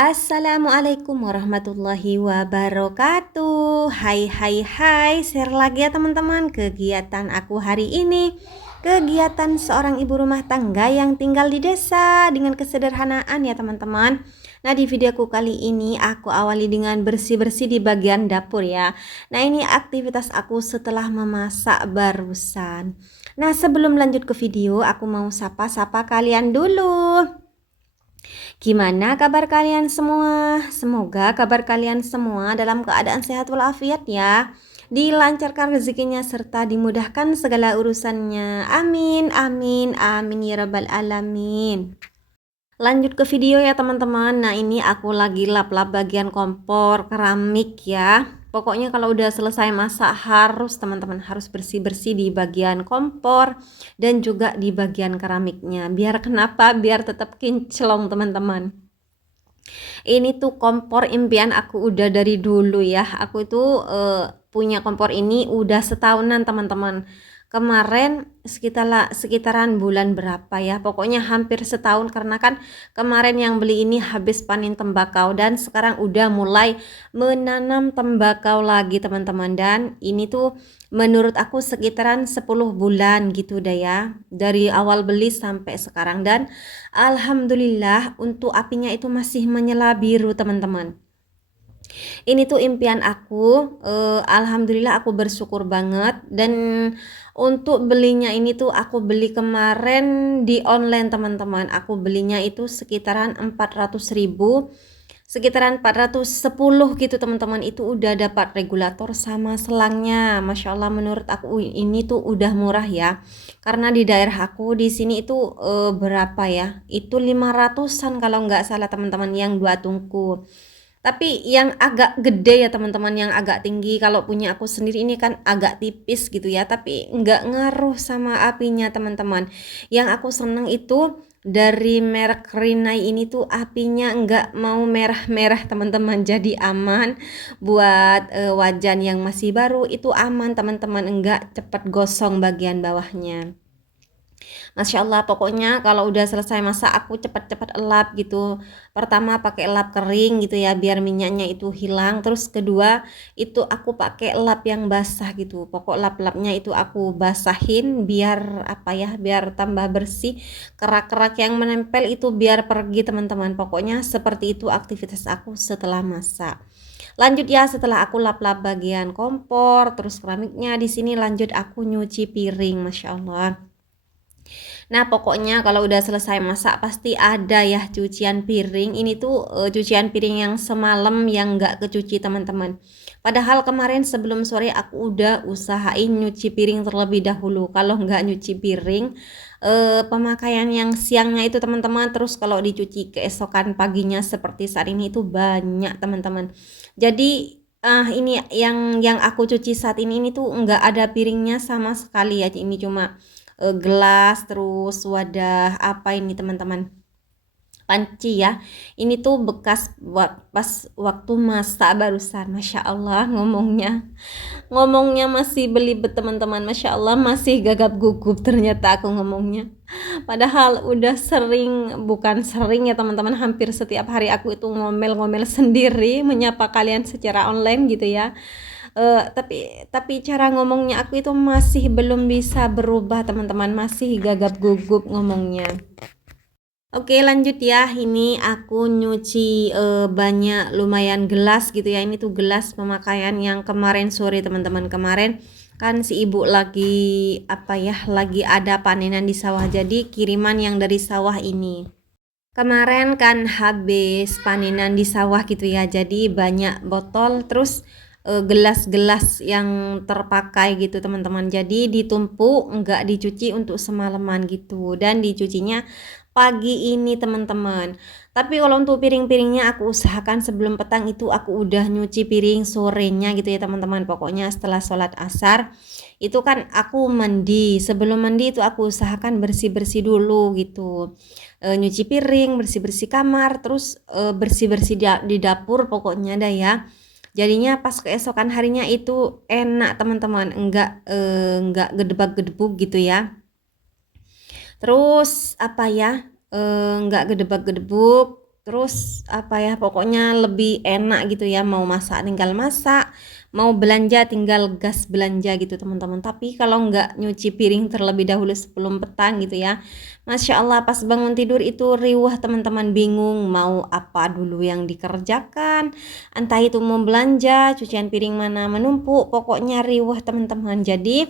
Assalamualaikum warahmatullahi wabarakatuh. Hai, share lagi ya teman-teman kegiatan aku hari ini. Kegiatan seorang ibu rumah tangga yang tinggal di desa dengan kesederhanaan ya teman-teman. Nah, di videoku kali ini aku awali dengan bersih-bersih di bagian dapur ya. Nah, ini aktivitas aku setelah memasak barusan. Nah, sebelum lanjut ke video, aku mau sapa-sapa kalian dulu. Gimana kabar kalian semua? Semoga kabar kalian semua dalam keadaan sehat walafiat ya. Dilancarkan rezekinya serta dimudahkan segala urusannya. Amin, amin, amin ya rabbal alamin. Lanjut ke video ya teman-teman. Nah, ini aku lagi lap-lap bagian kompor keramik ya. Pokoknya kalau udah selesai masak harus teman-teman harus bersih-bersih di bagian kompor dan juga di bagian keramiknya. Biar kenapa? Biar tetap kinclong teman-teman. Ini tuh kompor impian aku udah dari dulu ya. Aku itu punya kompor ini udah setahunan teman-teman. Kemarin sekitaran bulan berapa ya, pokoknya hampir setahun, karena kan kemarin yang beli ini habis panen tembakau dan sekarang udah mulai menanam tembakau lagi teman-teman. Dan ini tuh menurut aku sekitaran 10 bulan gitu deh ya, dari awal beli sampai sekarang. Dan alhamdulillah untuk apinya itu masih menyala biru teman-teman. Ini tuh impian aku, alhamdulillah aku bersyukur banget. Dan untuk belinya ini tuh aku beli kemarin di online teman-teman. Aku belinya itu sekitaran 400.000, sekitaran 410 gitu teman-teman. Itu udah dapat regulator sama selangnya. Masya Allah, menurut aku ini tuh udah murah ya, karena di daerah aku di sini itu berapa ya, itu 500-an kalau nggak salah teman-teman, yang 2 tungku. Tapi yang agak gede ya teman-teman, yang agak tinggi. Kalau punya aku sendiri ini kan agak tipis gitu ya, tapi nggak ngaruh sama apinya teman-teman. Yang aku seneng itu dari merek Rinnai ini tuh apinya nggak mau merah-merah teman-teman, jadi aman buat wajan yang masih baru. Itu aman teman-teman, nggak cepat gosong bagian bawahnya. Masya Allah, pokoknya kalau udah selesai masak aku cepat-cepat elap gitu. Pertama pakai lap kering gitu ya, biar minyaknya itu hilang. Terus kedua itu aku pakai lap yang basah gitu. Pokok lap-lapnya itu aku basahin biar apa ya, biar tambah bersih. Kerak-kerak yang menempel itu biar pergi teman-teman. Pokoknya seperti itu aktivitas aku setelah masak. Lanjut ya, setelah aku lap-lap bagian kompor terus keramiknya, di sini lanjut aku nyuci piring. Masya Allah. Nah, pokoknya kalau udah selesai masak pasti ada ya cucian piring. Ini tuh cucian piring yang semalam yang nggak kecuci teman-teman. Padahal kemarin sebelum sore aku udah usahain nyuci piring terlebih dahulu. Kalau nggak nyuci piring, pemakaian yang siangnya itu teman-teman, terus kalau dicuci keesokan paginya seperti saat ini itu banyak teman-teman. Jadi ini yang aku cuci saat ini tuh nggak ada piringnya sama sekali ya. Ini cuma gelas, terus wadah apa ini teman-teman, panci ya. Ini tuh bekas pas waktu masak barusan. Masya Allah, ngomongnya masih belibet teman-teman. Masya Allah, masih gagap gugup ternyata aku ngomongnya. Padahal udah sering, bukan sering ya teman-teman, hampir setiap hari aku itu ngomel-ngomel sendiri menyapa kalian secara online gitu ya. Tapi cara ngomongnya aku itu masih belum bisa berubah teman-teman, masih gagap gugup ngomongnya. Oke, lanjut ya. Ini aku nyuci banyak, lumayan gelas gitu ya. Ini tuh gelas pemakaian yang kemarin sore teman-teman. Kemarin kan si ibu lagi apa ya, lagi ada panenan di sawah, jadi kiriman yang dari sawah ini. Kemarin kan habis panenan di sawah gitu ya, jadi banyak botol, terus gelas-gelas yang terpakai gitu teman-teman. Jadi ditumpuk, nggak dicuci untuk semalaman gitu, dan dicucinya pagi ini teman-teman. Tapi kalau untuk piring-piringnya aku usahakan sebelum petang itu aku udah nyuci piring sorenya gitu ya teman-teman. Pokoknya setelah sholat asar itu kan aku mandi. Sebelum mandi itu aku usahakan bersih-bersih dulu gitu. Nyuci piring, bersih-bersih kamar, terus bersih-bersih di dapur pokoknya dah ya. Jadinya pas keesokan harinya itu enak teman-teman, enggak gedebak-gedebuk gitu ya. Terus apa ya, enggak gedebak-gedebuk, terus apa ya, pokoknya lebih enak gitu ya, mau masak tinggal masak, mau belanja tinggal gas belanja gitu teman-teman. Tapi kalau nggak nyuci piring terlebih dahulu sebelum petang gitu ya, Masya Allah pas bangun tidur itu riwah teman-teman, bingung mau apa dulu yang dikerjakan, entah itu mau belanja, cucian piring mana menumpuk, pokoknya riwah teman-teman. Jadi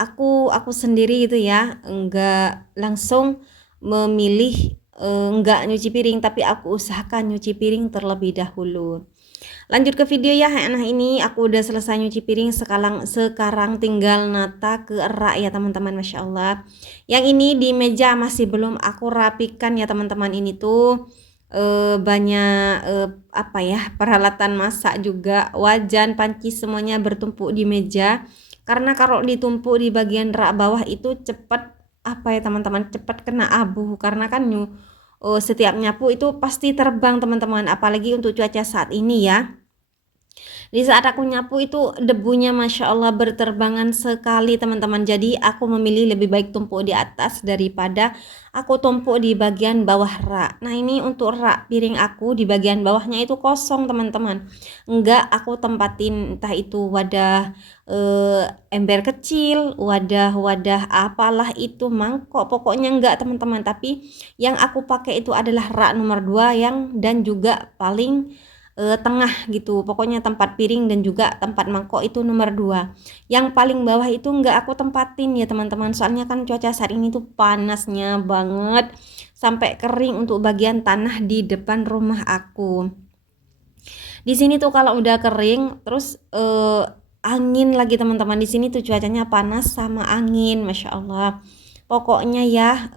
aku sendiri gitu ya, nggak langsung memilih nggak nyuci piring, tapi aku usahakan nyuci piring terlebih dahulu. Lanjut ke video ya. Nah ini aku udah selesai nyuci piring, sekarang tinggal nata ke rak ya teman-teman. Masya Allah, yang ini di meja masih belum aku rapikan ya teman-teman. Ini tuh banyak apa ya, peralatan masak juga, wajan, panci, semuanya bertumpuk di meja. Karena kalau ditumpuk di bagian rak bawah itu cepat apa ya teman-teman, cepat kena abu, karena kan setiap nyapu itu pasti terbang teman-teman, apalagi untuk cuaca saat ini ya. Di saat aku nyapu itu debunya Masya Allah berterbangan sekali teman-teman. Jadi aku memilih lebih baik tumpuk di atas daripada aku tumpuk di bagian bawah rak. Nah ini untuk rak piring aku di bagian bawahnya itu kosong teman-teman. Enggak aku tempatin entah itu wadah ember kecil, wadah-wadah apalah itu, mangkok, pokoknya enggak teman-teman. Tapi yang aku pakai itu adalah rak nomor 2 yang dan juga paling tengah gitu, pokoknya tempat piring dan juga tempat mangkok itu nomor 2. Yang paling bawah itu enggak aku tempatin ya teman-teman, soalnya kan cuaca saat ini tuh panasnya banget sampai kering untuk bagian tanah di depan rumah aku. Di sini tuh kalau udah kering terus angin lagi teman-teman. Di sini tuh cuacanya panas sama angin, Masya Allah. Pokoknya ya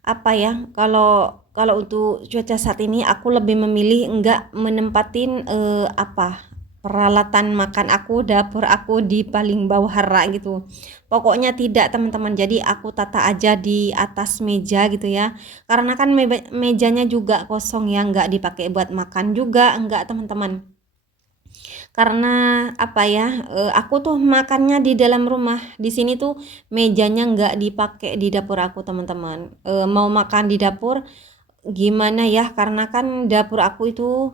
apa ya, kalau kalau untuk cuaca saat ini aku lebih memilih enggak menempatin apa, peralatan makan aku, dapur aku di paling bawah rak gitu. Pokoknya tidak teman-teman. Jadi aku tata aja di atas meja gitu ya. Karena kan mejanya juga kosong ya, enggak dipakai buat makan juga enggak teman-teman. Karena apa ya, aku tuh makannya di dalam rumah. Di sini tuh mejanya nggak dipakai di dapur aku teman-teman. Mau makan di dapur gimana ya, karena kan dapur aku itu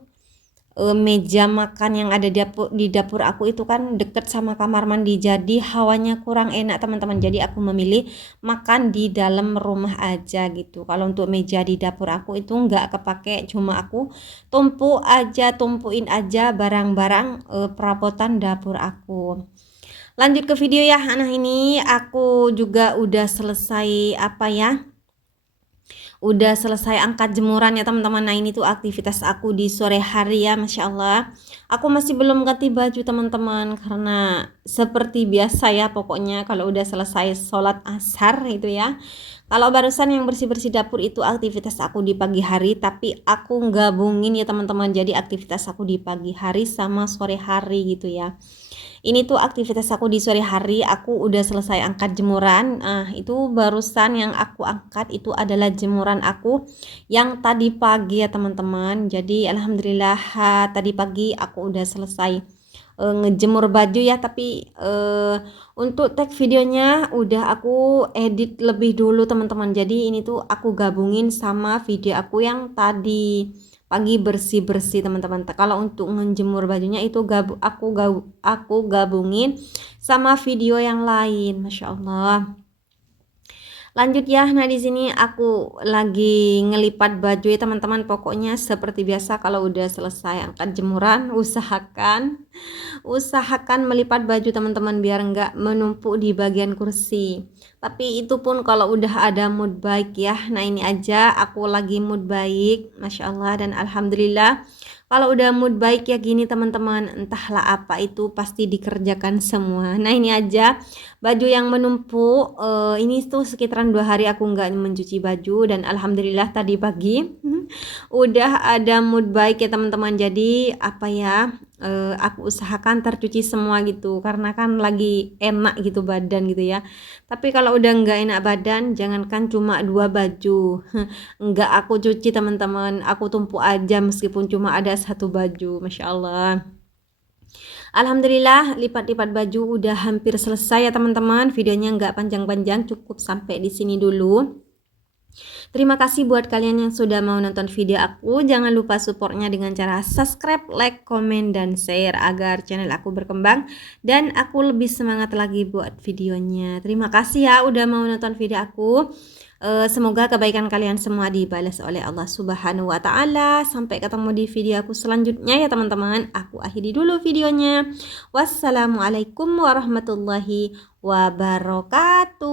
meja makan yang ada di dapur aku itu kan deket sama kamar mandi, jadi hawanya kurang enak teman-teman. Jadi aku memilih makan di dalam rumah aja gitu. Kalau untuk meja di dapur aku itu nggak kepake, cuma aku tumpuin aja barang-barang perabotan dapur aku. Lanjut ke video ya. Nah ini aku juga udah selesai apa ya, udah selesai angkat jemuran ya teman-teman. Nah ini tuh aktivitas aku di sore hari ya, Masya Allah. Aku masih belum ganti baju teman-teman, karena seperti biasa ya, pokoknya kalau udah selesai sholat asar itu ya, kalau barusan yang bersih-bersih dapur itu aktivitas aku di pagi hari, tapi aku gabungin ya teman-teman. Jadi aktivitas aku di pagi hari sama sore hari gitu ya. Ini tuh aktivitas aku di sore hari, aku udah selesai angkat jemuran. Nah, itu barusan yang aku angkat itu adalah jemuran aku yang tadi pagi ya teman-teman. Jadi alhamdulillah tadi pagi aku udah selesai ngejemur baju ya, tapi untuk tag videonya udah aku edit lebih dulu teman-teman. Jadi ini tuh aku gabungin sama video aku yang tadi pagi bersih-bersih teman-teman. Kalau untuk menjemur bajunya itu aku gabungin sama video yang lain. Masya Allah. Lanjut ya. Nah di sini aku lagi ngelipat baju ya teman-teman. Pokoknya seperti biasa kalau udah selesai angkat jemuran usahakan melipat baju teman-teman biar enggak menumpuk di bagian kursi. Tapi itu pun kalau udah ada mood baik ya. Nah ini aja aku lagi mood baik, Masya Allah, dan alhamdulillah kalau udah mood baik ya gini teman-teman, entahlah apa itu pasti dikerjakan semua. Nah ini aja baju yang menumpuk, ini tuh sekitaran 2 hari aku nggak mencuci baju, dan alhamdulillah tadi pagi udah ada mood baik ya teman-teman. Jadi apa ya, aku usahakan tercuci semua gitu, karena kan lagi enak gitu badan gitu ya. Tapi kalau udah nggak enak badan, jangankan cuma 2 baju nggak aku cuci teman-teman, aku tumpuk aja meskipun cuma ada 1 baju. Masya Allah. Alhamdulillah lipat-lipat baju udah hampir selesai ya teman-teman. Videonya nggak panjang-panjang, cukup sampai di sini dulu. Terima kasih buat kalian yang sudah mau nonton video aku. Jangan lupa supportnya dengan cara subscribe, like, komen, dan share agar channel aku berkembang dan aku lebih semangat lagi buat videonya. Terima kasih ya udah mau nonton video aku. Semoga kebaikan kalian semua dibalas oleh Allah Subhanahu wa Ta'ala. Sampai ketemu di video aku selanjutnya ya teman-teman. Aku akhiri dulu videonya. Wassalamualaikum warahmatullahi wabarakatuh.